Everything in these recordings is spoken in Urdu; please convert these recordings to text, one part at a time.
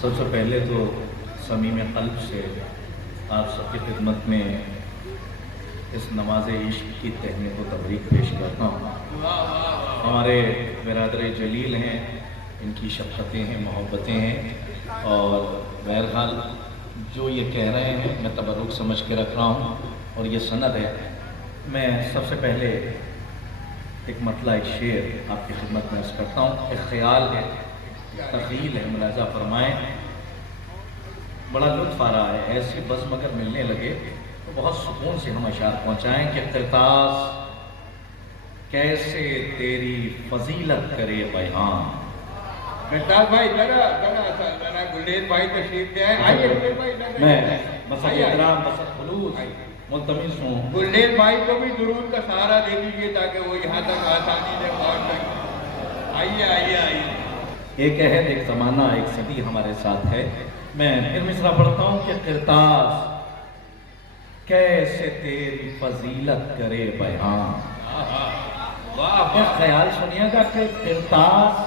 سب سے پہلے تو صمیم قلب سے آپ سب کی خدمت میں اس نماز عشق کی تہنیت و تبریک پیش کرتا ہوں۔ ہمارے برادر جلیل ہیں، ان کی شفقتیں ہیں، محبتیں ہیں، اور بہرحال جو یہ کہہ رہے ہیں میں تبرک سمجھ کے رکھ رہا ہوں اور یہ سند ہے۔ میں سب سے پہلے ایک مطلع، ایک شعر آپ کی خدمت میں عرض کرتا ہوں۔ ایک خیال ہے، تخیل ہے، ملاحظہ فرمائیں۔ بڑا لطف آ رہا ہے، ایسی بزم اگر ملنے لگے تو بہت سکون سے ہم اشعار پہنچائیں کہ قرطاس کیسے تیری فضیلت کرے بیان۔ قرطاس بھائی ذرا گلیر بھائی تشریف لے آئے۔ آئیے گلیر بھائی، میں بس احترام، بس خلوص ملتمس ہوں۔ گلیر بھائی کو بھی درود کا سہارا دے دیجیے تاکہ وہ یہاں تک آسانی سے پہنچ سکے۔ آئیے آئیے آئیے۔ ایک عہد، ایک زمانہ، ایک صدی ہمارے ساتھ ہے۔ میں پھر مصرع پڑھتا ہوں کہ قرطاس کیسے تیری فضیلت کرے بیان۔ ایک خیال سنیے گا کہ قرطاس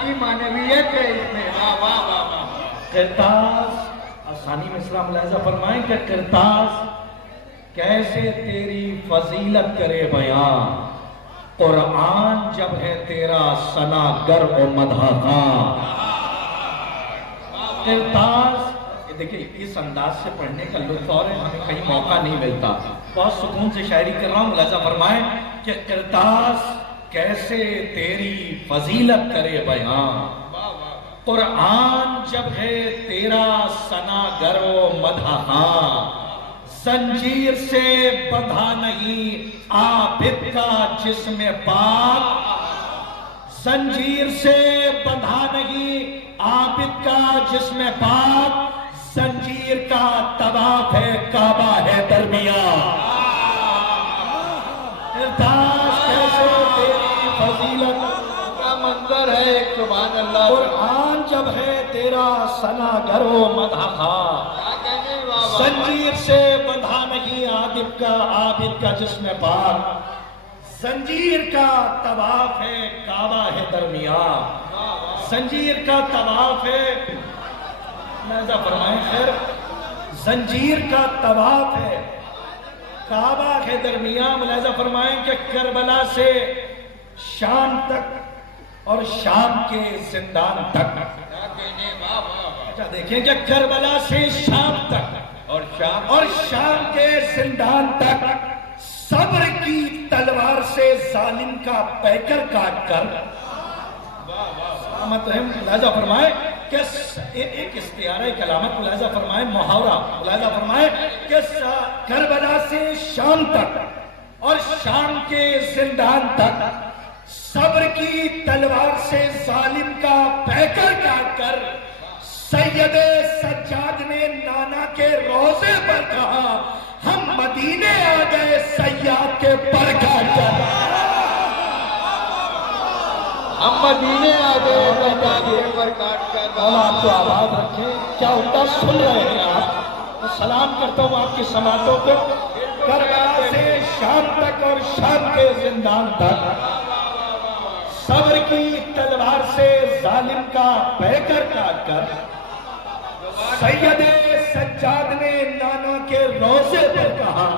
کی معنویت ہے اس میں۔ واہ واہ واہ واہ۔ قرطاس، ثانی مصرع ملاحظہ فرمائیں کہ قرطاس کیسے تیری فضیلت کرے بیان، قرآن جب ہے تیرا ثنا گر و مدح خواں۔ قرطاس، دیکھیں اس انداز سے پڑھنے کا لطف اور ہے، ہمیں کہیں موقع نہیں ملتا۔ بہت سکون سے شاعری کر رہا ہوں، ملاحظہ فرمائیں کہ قرطاس کیسے تیری فضیلت کرے بیان، قرآن جب ہے تیرا ثنا گر و مدح خواں، زنجیر سے بندھا نہیں عابد کا جسم پاک، زنجیر سے بندھا نہیں عابد کا جسم پاک، زنجیر کا طواف ہے کعبہ ہے درمیان۔ قرطاس کیسے تیری فضیلت کا منظر ہے ایک، سبحان اللہ۔ قرآن جب ہے تیرا ثنا گر و مدح خواں، زنجیر سے بندھا نہیں عابد کا جسم پاک، زنجیر کا طواف ہے کعبہ ہے درمیان۔ زنجیر کا طواف ہے، ملاحظہ فرمائیں خیر، زنجیر کا طواف ہے کعبہ ہے درمیان۔ ملاحظہ فرمائیں کہ کربلا سے شام تک اور شام کے زندان تک، اچھا دیکھیں کہ کربلا سے شام تک اور شام کے زندان تک، صبر کی تلوار سے ظالم کا پیکر کاٹ کر، ملاحظہ فرمائے کہ ایک استعارہ کلامت، ملاحظہ فرمائے محاورہ، ملاحظہ فرمائے کہ کربلا سے شام تک اور شام کے زندان تک، صبر کی تلوار سے ظالم کا پیکر کاٹ کر، سید سجاد نے نانا کے روزے پر کہا ہم مدینے آ گئے سیاد کے پر کاٹ کر۔ ہم مدینے آ گئے سیاد کے پر کاٹ کر۔ مولا آپ کو آباد رکھے۔ کیا ہوتا سن رہے ہیں آپ؟ میں سلام کرتا ہوں آپ کی سماعتوں کو۔ کربلا سے شام تک اور شام کے زندان تک، صبر کی تلوار سے ظالم کا پیکر کاٹ کر، سید سجاد نے نانا کے روزے پر کہا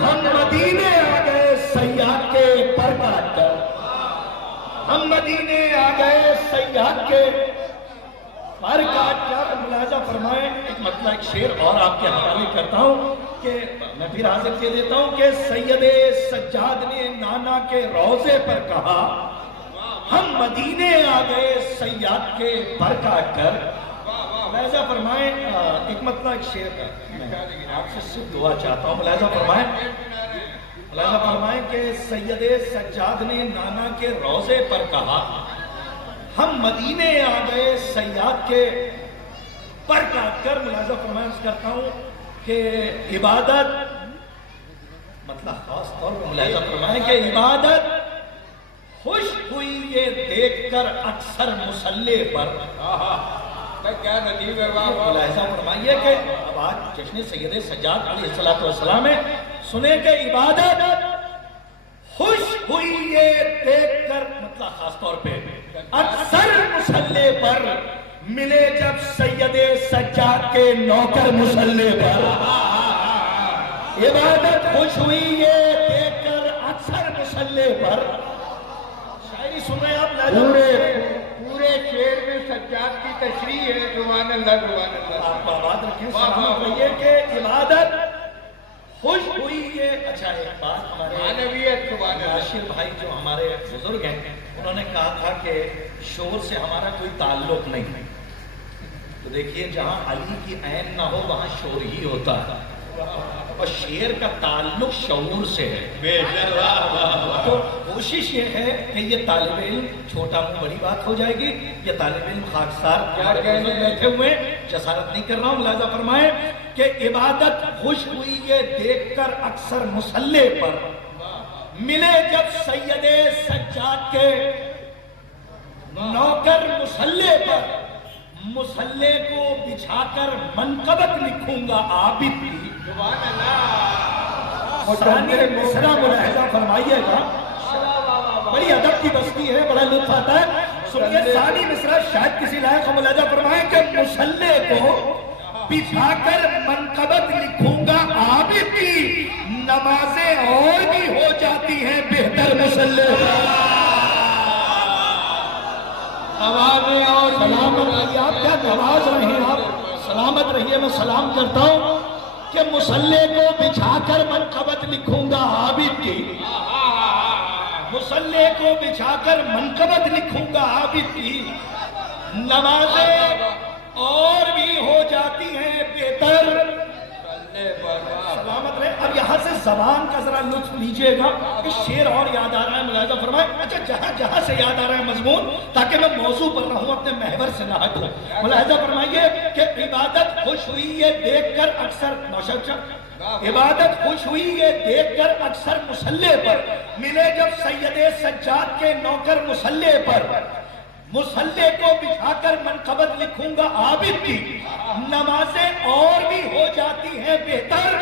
ہم مدینے آ گئے سیاد کے پر کاٹ کر، ہم مدینے آ گئے سیاد کے پر کاٹ کر۔ ملاحظہ فرمائیں، ایک مطلع، ایک شعر اور آپ کے حوالے کرتا ہوں کہ میں پھر حاضر کر دیتا ہوں کہ سید سجاد نے نانا کے روزے پر کہا ہم مدینے آ گئے سیاد کے پر کاٹ کر۔ ملاحظہ فرمائیں، ایک مطلع، ایک شعر میں آپ سے صرف دعا چاہتا ہوں۔ ملاحظہ فرمائیں کہ سید سجاد نے نانا کے روزے پر کہا ہم مدینے آ گئے سیاد کے پر کاٹ کر۔ ملاحظہ فرمائیں، عرض کرتا ہوں کہ عبادت، مطلب خاص طور پر ملاحظہ فرمائیں کہ عبادت خوش ہوئی یہ دیکھ کر اکثر مصلی پر۔ کیا نجیب ہے، واہ واہ۔ ملاحظہ فرمائیے کہ اب آج جشن سید سجاد علیہ السلام ہے، سنیں کہ عبادت خوش ہوئی یہ دیکھ کر، مطلب خاص طور پہ اکثر ملے جب سید سجاد کے نوکر مسلح پر، عبادت خوش ہوئی یہ دیکھ کر اکثر مسلح پر. شاعری سن رہے ہیں آپ؟ پورے شعر میں سجاد کی تشریح ہے. سبحان اللہ سبحان اللہ. آپ بات رکھیں، سلامت رہیے کہ عبادت خوش ہوئی یہ. اچھا ایک بات ہمارے معنویت سبحان اللہ. راشد بھائی جو ہمارے بزرگ ہیں انہوں نے کہا تھا کہ شور سے ہمارا کوئی تعلق نہیں ہے. تو دیکھیے جہاں علی کی عین نہ ہو وہاں شور ہی ہوتا ہے، اور شعر کا تعلق شعور سے ہے. تو کوشش یہ ہے کہ یہ طالب علم، چھوٹا منہ بڑی بات ہو جائے گی، یہ طالب علم خاکسار بیٹھے ہوئے، جسارت نہیں کر رہا ہوں، لہذا فرمائیں کہ عبادت خوش ہوئی یہ دیکھ کر اکثر مسلح پر، ملے جب سید سجاد کے نوکر مسلح پر، مسلح کو بچھا کر منقبت لکھوں گا عابد کی. سبحان اللہ. ثانی مصرع ملاحظہ فرمائیے گا، بڑی ادب کی بستی ہے، بڑا لطف آتا ہے. سنیے ثانی مصرع شاید کسی لائق کو ملاحظہ فرمائیں کہ مسلح کو بچھا کر منقبت لکھوں گا عابد کی، نمازیں اور بھی ہو جاتی ہیں بہتر مسلح. آوازیں اور سلامت رہیے آپ، کیا نواز رہے ہیں آپ، سلامت رہیے. میں سلام کرتا ہوں کہ مسلح کو بچھا کر منقبت لکھوں گا عابد کی، مسلح کو بچھا کر منقبت لکھوں گا عابد کی، نمازیں اور بھی ہو جاتی ہیں بہتر. سلامت رہے. اب یہاں سے زبان کا ذرا لطف لیجئے گا کہ شعر اور یاد آ رہا ہے، ملاحظہ فرمائیں. اچھا جہاں جہاں سے یاد آ رہا ہے مضمون، تاکہ میں موضوع پر رہوں، اپنے محور سے نہ ہٹوں. ملاحظہ فرمائیے کہ عبادت خوش ہوئی یہ دیکھ کر اکثر عبادت خوش ہوئی یہ دیکھ کر اکثر مسلح پر، ملے جب سید سجاد کے نوکر مسلح پر، مسلح کو بچھا کر منقبت لکھوں گا عابد کی، نمازیں اور بھی ہو جاتی ہیں بہتر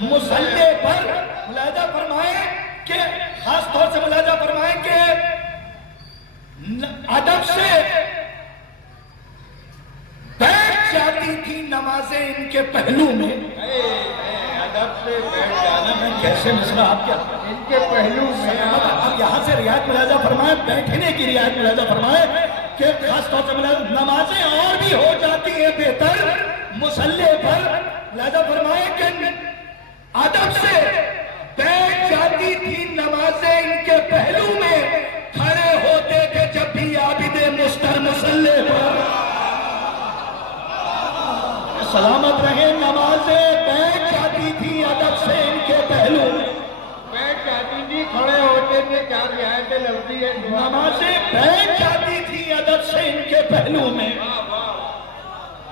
مسلح پر. ملاحظہ فرمائیں کہ خاص طور سے ملاحظہ فرمائیں کہ ادب سے بیٹھ جاتی تھی نمازیں ان کے پہلو میں. ادب سے بیٹھ جانا میں کیسے مصرع آپ کیا ان کے پہلو میں. اب یہاں سے رعایت ملاحظہ فرمائیں، بیٹھنے کی رعایت ملاحظہ فرمائیں کہ خاص طور سے نمازیں اور بھی ہو جاتی ہیں بہتر مسلح پر. ملاحظہ فرمائیں کہ ادب سے بیٹھ جاتی تھی نمازیں ان کے پہلو میں، کھڑے ہوتے تھے جب بھی عابد مستر مسلح پر. سلامت رہے. نمازیں بیٹھ جاتی تھی ادب سے ان کے پہلو میں، بیٹھ جاتی تھی، کھڑے ہوتے تھے. کیا رعایت لفظی ہے. نمازیں بیٹھ جاتی تھی ادب سے ان کے پہلو میں،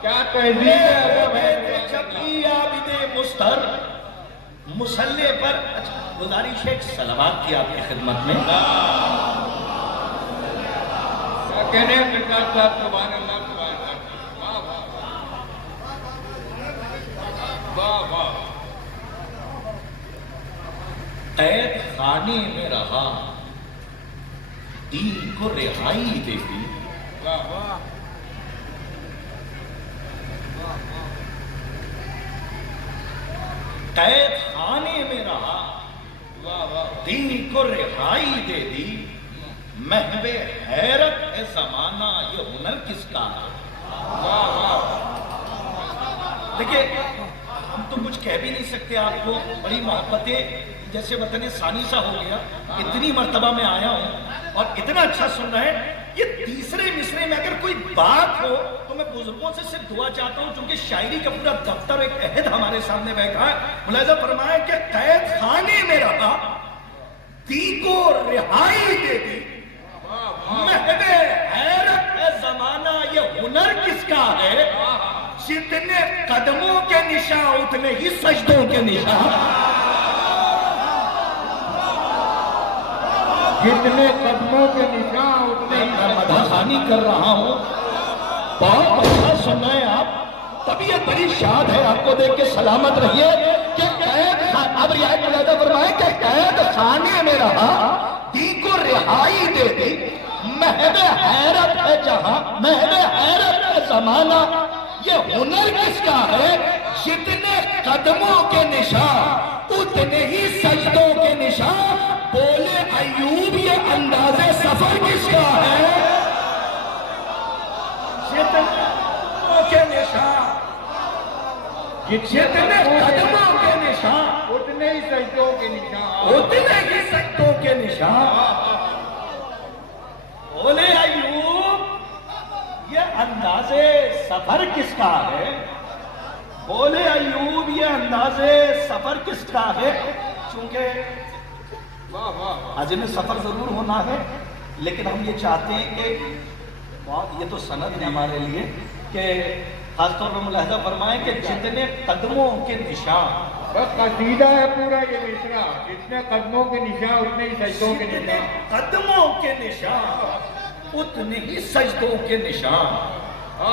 کیا تہذیب ہے. جب بھی عابد مستر مسلح پر. اچھا گزارش ہے ایک صلوات کی آپ کی خدمت میں. کیا کہنے ہیں سرکار صاحب. سبحان اللہ سبحان اللہ. واہ واہ. قید خانے میں رہا دین کو رہائی دے دی، قید خانے میں رہا دین کو رہائی دے دی، محو حیرت ہے زمانہ یہ ہنر کس کا ہے. دیکھیں ہم تو کچھ کہہ بھی نہیں سکتے آپ کو، بڑی محبتیں جیسے وطن ثانی سا ہو گیا. اتنی مرتبہ میں آیا ہوں اور اتنا اچھا سن رہے ہیں. یہ تیسرے مصرے میں اگر کوئی بات ہو تو میں بزرگوں سے صرف دعا چاہتا ہوں، چونکہ شاعری کا پورا دفتر ایک عہد ہمارے سامنے بیٹھا ہے. ملاحظہ فرمائیں کہ قید خانے میں رہا دی کو رہائی دے دی، محو حیرت ہے زمانہ یہ ہنر کس کا ہے. جتنے قدموں کے نشان اتنے ہی سجدوں کے نشان، جتنے قدموں کے نشان اتنے ہی. میں مداخانی کر رہا ہوں، بہت اچھا سننا ہے آپ. طبیعت بڑی شاد ہے آپ کو دیکھ کے. سلامت رہیے کہ قید اب رعایت ملاحظہ فرمائیں کہ قید خانے میں رہا دین کو رہائی دے دی، محو حیرت ہے جہاں، محو حیرت کا زمانہ یہ ہنر کس کا ہے؟ جتنے قدموں کے نشان اتنے ہی سجدوں کے نشان. بولے ایوب یہ انداز سفر کس کا ہے؟ جتنے قدموں کے نشان جتنے قدموں کے نشان اتنے ہی سجدوں کے نشان. اتنے ہی سجدوں کے نشان. بولے ایوب یہ انداز سفر کس کا ہے؟ بولے ایوب یہ انداز سفر کس کا ہے؟ چونکہ حج میں سفر ضرور ہونا ہے، لیکن ہم یہ چاہتے ہیں کہ یہ تو سند ہے ہمارے لیے کہ خاص طور پر ملاحظہ فرمائیں کہ جتنے قدموں کے نشان، بس قصیدہ ہے پورا یہ مصرع، جتنے قدموں کے نشان اتنے ہی سجدوں کے جتنے نشان. قدموں کے نشان اتنے ہی سجدوں کے نشان.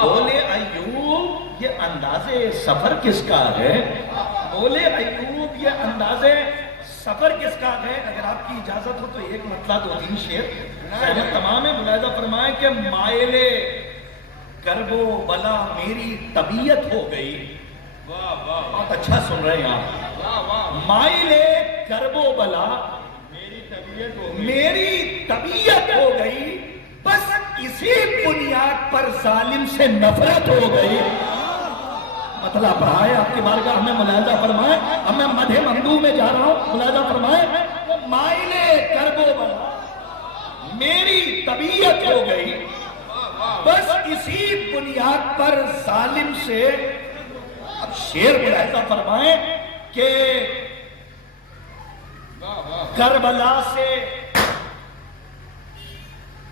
بولے ایوب یہ انداز سفر کس کا ہے؟ بولے ایوب یہ انداز سفر کس کا ہے؟ اگر آپ کی اجازت ہو تو ایک مطلع دو تین شعر سہمت تمام ہے. ملاحظہ فرمائیں کہ مائل کرب و بلا میری طبیعت ہو گئی. بہت اچھا سن رہے ہیں آپ. مائل کرب و بلا میری طبیعت ہو گئی، بس اسی بنیاد پر ظالم سے نفرت ہو گئی. مطلب رہا ہے آپ کی بارگاہ میں ملاحظہ فرمائیں. اب میں مدح ممدوح میں جا رہا ہوں، ملاحظہ فرمائیں. مائل کرب و بلا میری طبیعت ہو گئی، بس اسی بنیاد پر ظالم سے. اب شعر ملاحظہ فرمائیں کہ کربلا سے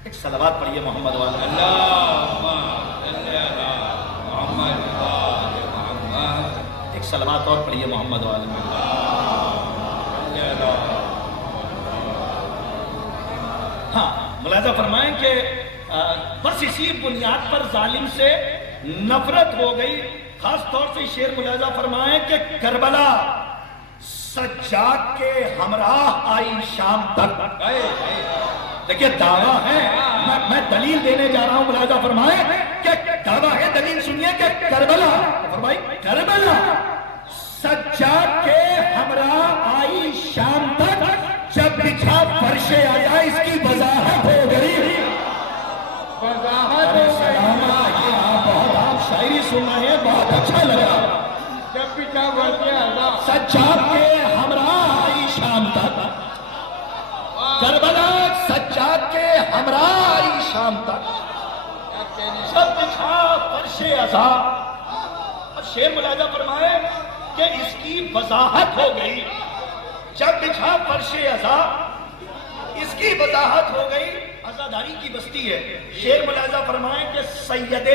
ایک صلوات پڑھیے محمد والا. ایک صلوات اور پڑھیے محمد والا. ہاں ملاحظہ فرمائیں کہ بس اسی بنیاد پر ظالم سے نفرت ہو گئی. خاص طور سے شعر ملاحظہ فرمائیں کہ کربلا سجاد کے ہمراہ آئی شام تک. دیکھیے دعویٰ ہے، میں دلیل دینے جا رہا ہوں. ملاحظہ فرمائیں کہ دعویٰ ہے، دلیل سنیے کہ کربلا فرمائی کربلا سجاد کے ہمراہ آئی شام تک، جب بچھا فرش آیا اس کی وضاحت ہو گئی. آپ شاعری سن رہے ہیں، بہت اچھا لگا. جب بچھا فرش آیا سجاد کے ہمراہ آئی شام تک، کربلا سجاد کے ہمراہ آئی شام تک، جب بچھا فرش عزا. اور شعر ملاحظہ فرمائے کہ اس کی وضاحت ہو گئی. جب بچھا فرش عزا اس کی وضاحت ہو گئی. عزاداری کی بستی ہے. شعر ملاحظہ فرمائیں کہ سید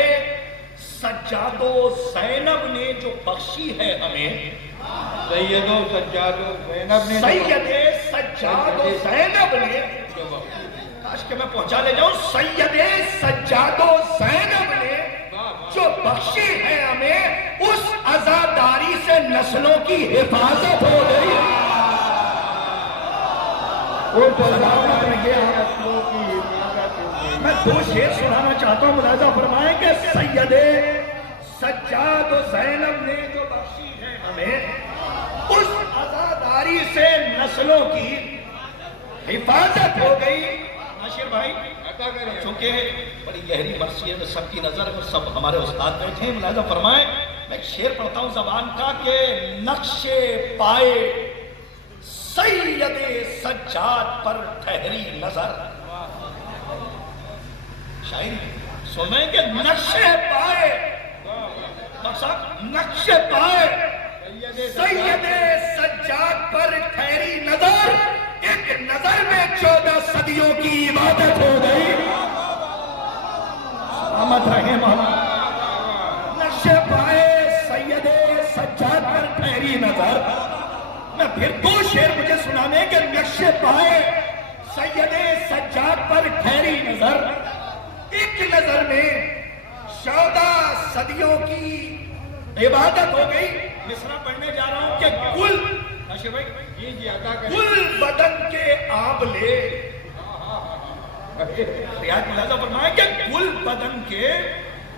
سجاد و زینب نے جو بخشی ہے ہمیں، سید و سجاد و زینب نے سید سجاد و زینب نے، کاش کہ میں پہنچا لے جاؤں، سید سجاد و زینب نے جو بخشی ہے ہمیں، اس عزاداری سے نسلوں کی حفاظت ہو گئی. میں دو شعر سنانا چاہتا ہوں. ملاحظہ فرمائیں کہ سید سجاد و زینب نے جو بخشی ہے ہمیں، اس عزاداری سے نسلوں کی حفاظت ہو گئی. ناشر بھائی چونکہ بڑی گہری مرثیے میں سب کی نظر میں سب ہمارے استاد بیٹھے ہیں. ملاحظہ فرمائیں میں ایک شعر پڑھتا ہوں زبان کا کہ نقش پائے سید سجاد پر ٹھہری نظر. شاعری سن رہے ہیں کہ نقش پائے، نقش پائے سید سجاد پر ٹھہری نظر، ایک نظر میں 14 صدیوں کی عبادت ہو گئی. سلامت رہے مولانا. نقش پائے سید سجاد پر ٹھہری نظر. میں پھر دو شعر مجھے سنانے کہ نقش پائے سید سجاد پر ٹھہری نظر، ایک نظر میں 14 صدیوں کی عبادت ہو گئی. مصرع پڑھنے جا رہا ہوں کہ کل کل بدن کے آبلے، ریاض ملاحظہ فرمائیں کہ کل بدن کے